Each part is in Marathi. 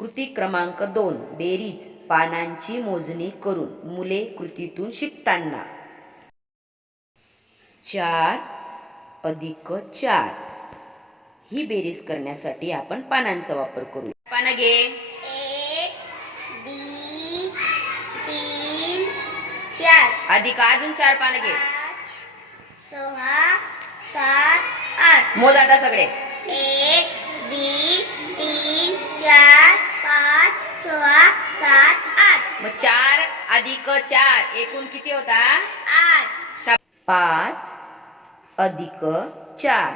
कृती क्रमांक दोन बेरीज पानांची मोजणी करून मुले कृतीतून शिकताना. चार अधिक चार. ही बेरीज करण्यासाठी आपण पानांचा वापर करू. पानं घे. एक दी तीन चार अधिक अजून चार पानं घे. सहा सात आठ. मोज आता सगळे. एक सहा सात आठ. मग चार अधिक चार एकूण किती होता? आठ. पाच अधिक चार.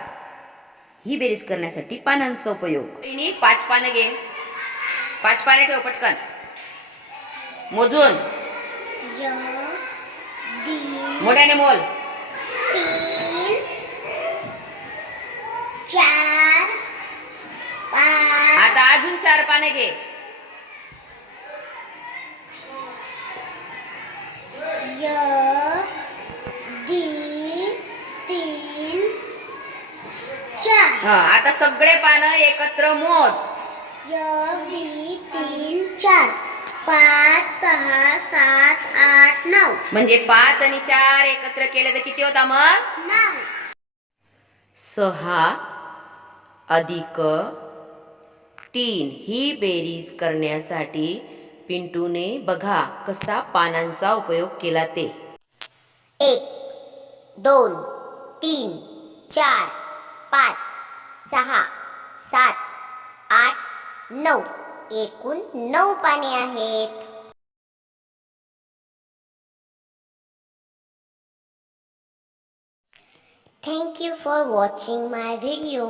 ही बेरीज करण्यासाठी पानांचा उपयोग. इनी पाच पानं घे. पाच पाने ठेव पटकन. मोजून. मोठ्याने मोल. तीन चार पाच. आता अजून चार पाने घे. एक दी तीन चार. हा आता सगळे पानं एकत्र मोज. एक दी तीन चार. पाच सहा सात आठ नऊ. म्हणजे पाच आणि चार एकत्र केले तर किती होता मग? नऊ. सहा अधिक तीन ही बेरीज करण्यासाठी पिंटूने बघा कसा पानांचा उपयोग केला ते. एक दोन तीन चार पाच सहा सात आठ नऊ. एकूण नऊ पाने आहेत. Thank you for watching my video